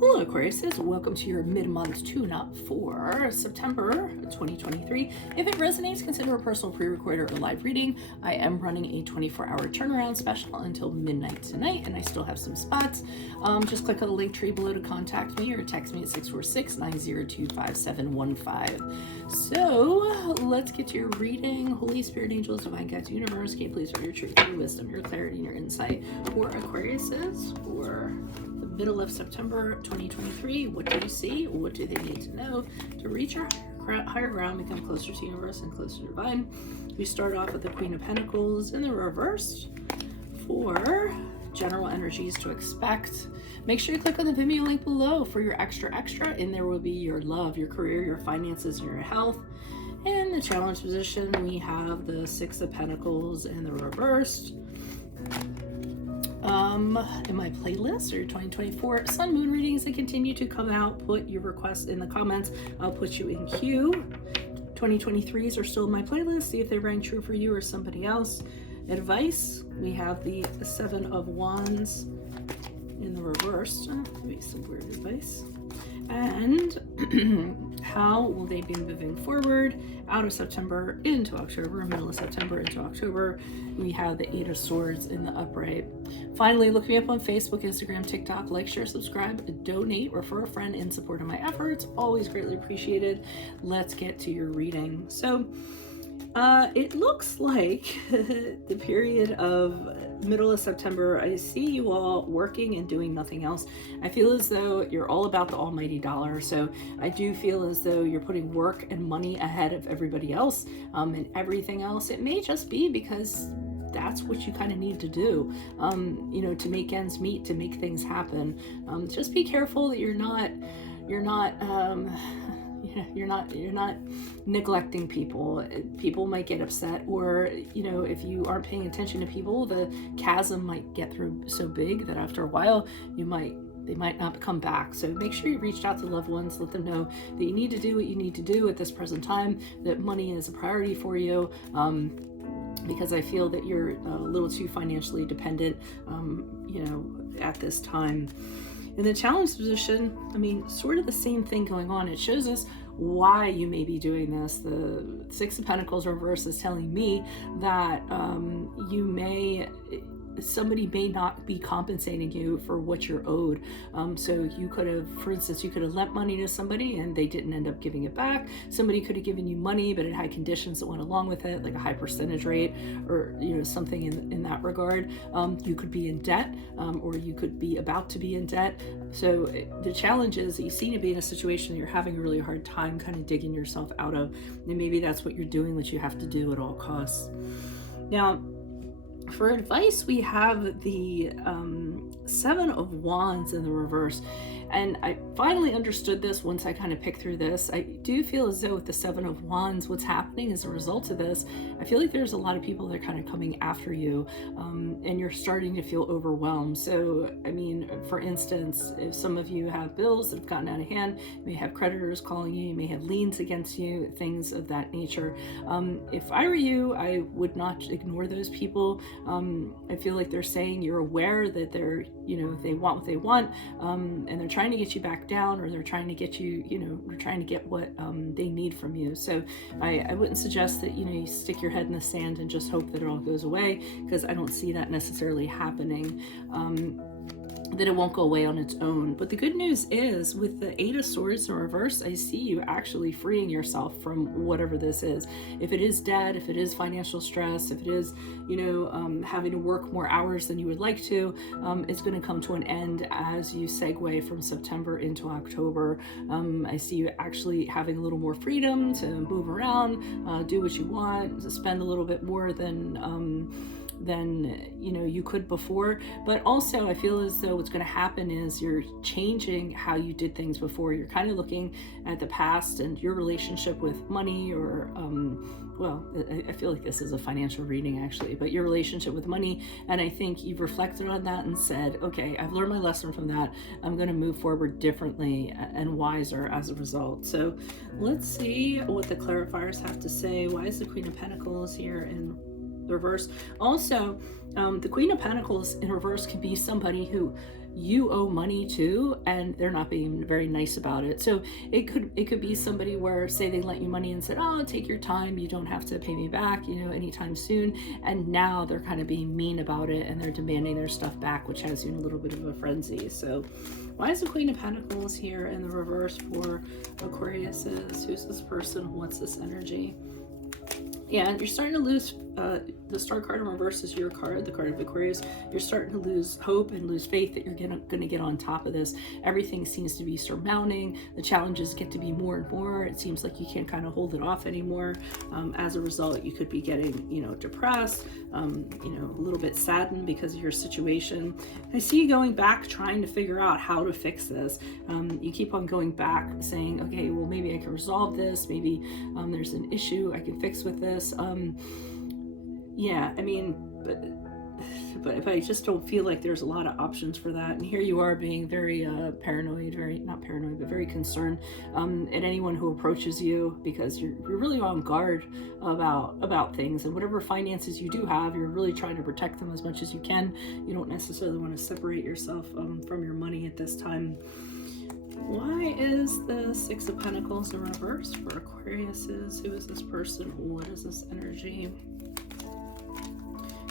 Hello Aquarius, welcome to your mid-month tune-up for September 2023. If it resonates, consider a personal pre-recorded or live reading. I am running a 24-hour turnaround special until midnight tonight, and I still have some spots. Just click on the link tree below to contact me or text me at 646-902-5715. So let's get to your reading. Holy Spirit, angels, divine guides, universe, can you please for your truth, your wisdom, your clarity, and your insight for Aquariuses for middle of September 2023. What do you see? What do they need to know to reach your higher ground, become closer to universe and closer to divine? We start off with the Queen of Pentacles in the reverse for general energies to expect. Make sure you click on the Vimeo link below for your extra. In there will be your love, your career, your finances, and your health. In the challenge position, we have the Six of Pentacles in the reverse. In my playlist or 2024 sun moon readings, they continue to come out. Put your requests in the comments. I'll put you in queue. 2023s are still in my playlist. See if they rang true for you or somebody else. Advice, we have the Seven of Wands in the reverse. Maybe some weird advice. And how will they be moving forward out of September into October, middle of September into October? We have the Eight of Swords in the upright. Finally, look me up on Facebook, Instagram, TikTok. Like, share, subscribe, donate, refer a friend in support of my efforts. Always greatly appreciated. Let's get to your reading. So it looks like the period of middle of September, I see you all working and doing nothing else. I feel as though you're all about the almighty dollar. So I do feel as though you're putting work and money ahead of everybody else and everything else. It may just be because that's what you kind of need to do, to make ends meet, to make things happen. Just be careful that you're not neglecting people. People might get upset, or if you aren't paying attention to people, the chasm might get through so big that after a while they might not come back. So make sure you reached out to loved ones, let them know that you need to do what you need to do at this present time, that money is a priority for you, because I feel that you're a little too financially dependent at this time. In the challenge position, sort of the same thing going on. It shows us why you may be doing this. The Six of Pentacles reverse is telling me that somebody may not be compensating you for what you're owed. So you could have, for instance, lent money to somebody and they didn't end up giving it back. Somebody could have given you money, but it had conditions that went along with it, like a high percentage rate or something in that regard. You could be in debt, or you could be about to be in debt. So the challenge is that you seem to be in a situation that you're having a really hard time kind of digging yourself out of, and maybe that's what you're doing, what you have to do at all costs. Now, for advice, we have the Seven of Wands in the reverse. And I finally understood this once I kind of picked through this. I do feel as though with the Seven of Wands, what's happening as a result of this, I feel like there's a lot of people that are kind of coming after you, and you're starting to feel overwhelmed. So, for instance, if some of you have bills that have gotten out of hand, you may have creditors calling you, you may have liens against you, things of that nature. If I were you, I would not ignore those people. I feel like they're saying you're aware that they're, they want what they want, and they're trying to get you back down, or they're trying to get you, they're trying to get what they need from you. So I wouldn't suggest that, you stick your head in the sand and just hope that it all goes away, because I don't see that necessarily happening. That it won't go away on its own. But the good news is, with the Eight of Swords in reverse, I see you actually freeing yourself from whatever this is. If it is debt, if it is financial stress, if it is, having to work more hours than you would like to, it's going to come to an end as you segue from September into October. I see you actually having a little more freedom to move around, do what you want, to spend a little bit more than you could before. But also I feel as though what's going to happen is you're changing how you did things before. You're kind of looking at the past and your relationship with money, or I feel like this is a financial reading actually, but your relationship with money. And I think you've reflected on that and said, okay, I've learned my lesson from that. I'm going to move forward differently and wiser as a result. So let's see what the clarifiers have to say. Why is the Queen of Pentacles here in the reverse. Also, the Queen of Pentacles in reverse could be somebody who you owe money to and they're not being very nice about it. So it could be somebody where, say, they lent you money and said, oh, take your time, you don't have to pay me back, you know, anytime soon, and now they're kind of being mean about it and they're demanding their stuff back, which has you in a little bit of a frenzy. So why is the Queen of Pentacles here in the reverse for Aquariuses? Who's this person? What's this energy? Yeah, and you're starting to lose, the Star card in reverse is your card, the card of Aquarius. You're starting to lose hope and lose faith that you're going to get on top of this. Everything seems to be surmounting. The challenges get to be more and more. It seems like you can't kind of hold it off anymore. As a result, you could be getting, you know, depressed, you know, a little bit saddened because of your situation. I see you going back, trying to figure out how to fix this. You keep on going back saying, okay, well, maybe I can resolve this. Maybe there's an issue I can fix with this. Yeah, I mean, but I just don't feel like there's a lot of options for that. And here you are being very paranoid, not paranoid, but very concerned at anyone who approaches you, because you're really on guard about things, and whatever finances you do have, you're really trying to protect them as much as you can. You don't necessarily want to separate yourself from your money at this time. Why is the Six of Pentacles in reverse for Aquariuses? Who is this person? What is this energy?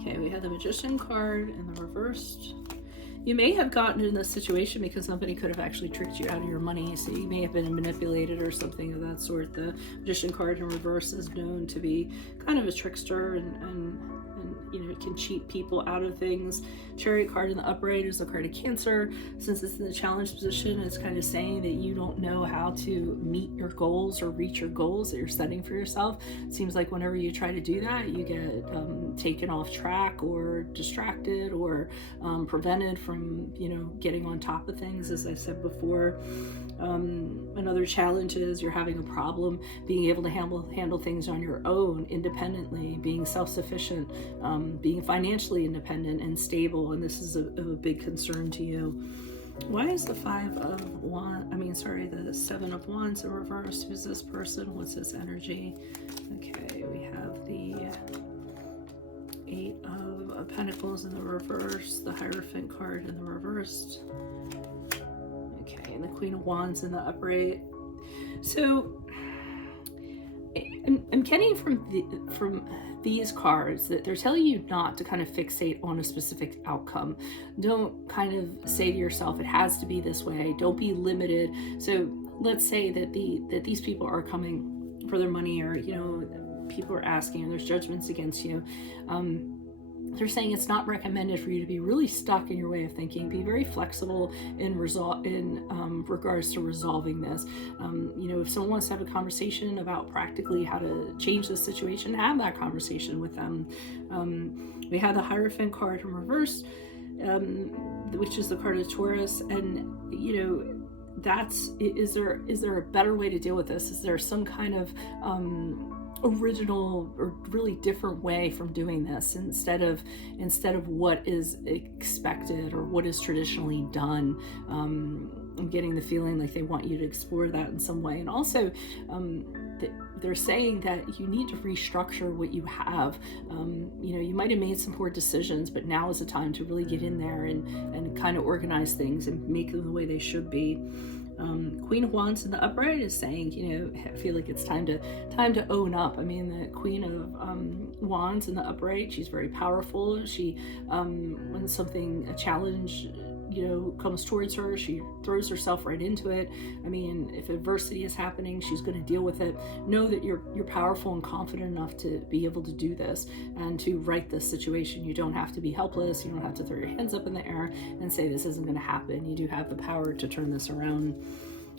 Okay, we have the Magician card in the reversed. You may have gotten in this situation because somebody could have actually tricked you out of your money. So you may have been manipulated or something of that sort. The Magician card in reverse is known to be kind of a trickster and you know, can cheat people out of things. Chariot card in the upright is the card of Cancer. Since it's in the challenge position, it's kind of saying that you don't know how to meet your goals or reach your goals that you're setting for yourself. It seems like whenever you try to do that, you get taken off track or distracted or prevented from, you know, getting on top of things, as I said before. Another challenge is you're having a problem being able to handle things on your own independently, being self-sufficient, being financially independent and stable, and this is a big concern to you. Why is the Seven of Wands in reverse? Who's this person? What's this energy? Okay, we have the Eight of Pentacles in the reverse, the Hierophant card in the reversed. Okay, and the Queen of Wands in the upright. So I'm getting from these cards that they're telling you not to kind of fixate on a specific outcome. Don't kind of say to yourself, it has to be this way. Don't be limited. So let's say that these people are coming for their money, or, you know, people are asking, and there's judgments against you. They're saying it's not recommended for you to be really stuck in your way of thinking. Be very flexible in regards to resolving this. You know, if someone wants to have a conversation about practically how to change the situation, have that conversation with them. We have the Hierophant card in reverse, which is the card of Taurus, and, you know, is there a better way to deal with this? Is there some kind of original or really different way from doing this instead of what is expected or what is traditionally done? I'm getting the feeling like they want you to explore that in some way. And also they're saying that you need to restructure what you have. You know, you might have made some poor decisions, but now is the time to really get in there and kind of organize things and make them the way they should be. Queen of Wands in the upright is saying, you know, I feel like it's time to own up. I mean, the Queen of Wands in the upright, she's very powerful. She, when a challenge, you know, comes towards her, she throws herself right into it. I mean, if adversity is happening, she's going to deal with it. Know that you're powerful and confident enough to be able to do this and to right this situation. You don't have to be helpless. You don't have to throw your hands up in the air and say this isn't going to happen. You do have the power to turn this around.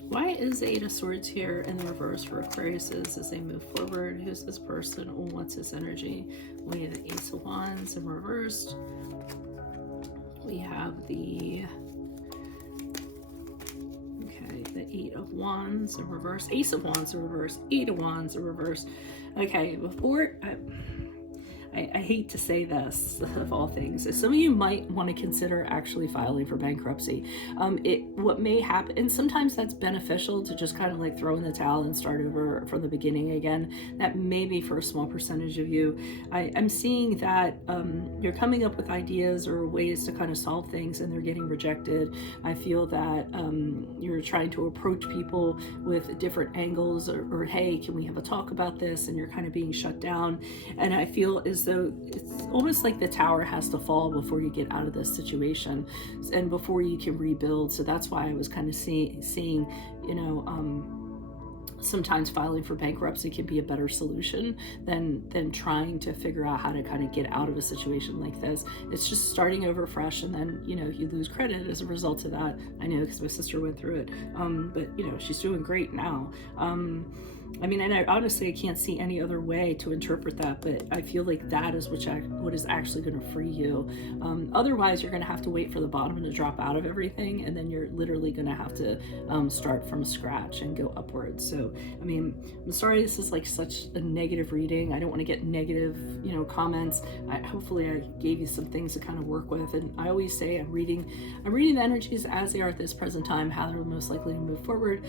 Why is the Eight of Swords here in the reverse for Aquariuses as they move forward? Who's this person? What's this energy? We have the Ace of Wands in reversed. We have the Eight of Wands in reverse, Ace of Wands in reverse, Eight of Wands in reverse. Okay, before I hate to say this of all things, some of you might want to consider actually filing for bankruptcy. What may happen, and sometimes that's beneficial to just kind of like throw in the towel and start over from the beginning again. That may be for a small percentage of you. I'm seeing that you're coming up with ideas or ways to kind of solve things and they're getting rejected. I feel that you're trying to approach people with different angles, or hey, can we have a talk about this? And you're kind of being shut down. And I feel as though it's almost like the tower has to fall before you get out of this situation and before you can rebuild. So that's why I was kind of seeing, you know, sometimes filing for bankruptcy can be a better solution than trying to figure out how to kind of get out of a situation like this. It's just starting over fresh, and then, you know, you lose credit as a result of that. I know, because my sister went through it, but you know, she's doing great now. I mean, and I honestly can't see any other way to interpret that, but I feel like that is what is actually going to free you. Otherwise, you're going to have to wait for the bottom to drop out of everything, and then you're literally going to have to start from scratch and go upwards. So, I mean, I'm sorry this is like such a negative reading. I don't want to get negative, you know, comments. Hopefully I gave you some things to kind of work with. And I always say I'm reading the energies as they are at this present time, how they're most likely to move forward.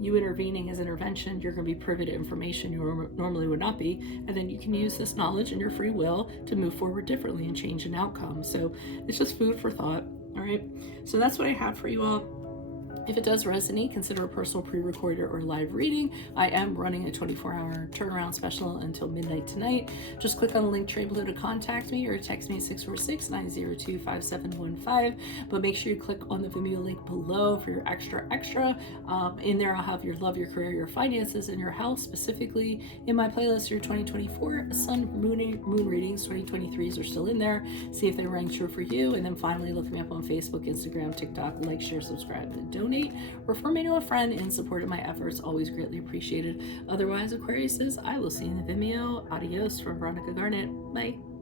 You intervening as intervention, you're going to be privy to information you normally would not be, and then you can use this knowledge and your free will to move forward differently and change an outcome. So it's just food for thought. All right, so that's what I have for you all. If it does resonate, consider a personal pre-recorded or live reading. I am running a 24-hour turnaround special until midnight tonight. Just click on the link tray below to contact me, or text me at 646-902-5715. But make sure you click on the Vimeo link below for your extra. In there, I'll have your love, your career, your finances, and your health. Specifically, in my playlist, your 2024 Sun, Moon readings. 2023s are still in there. See if they rang true for you. And then finally, look me up on Facebook, Instagram, TikTok. Like, share, subscribe, and donate. Refer me to a friend in support of my efforts. Always greatly appreciated. Otherwise, Aquarius says, I will see you in the Vimeo. Adios from Veronica Garnett. Bye.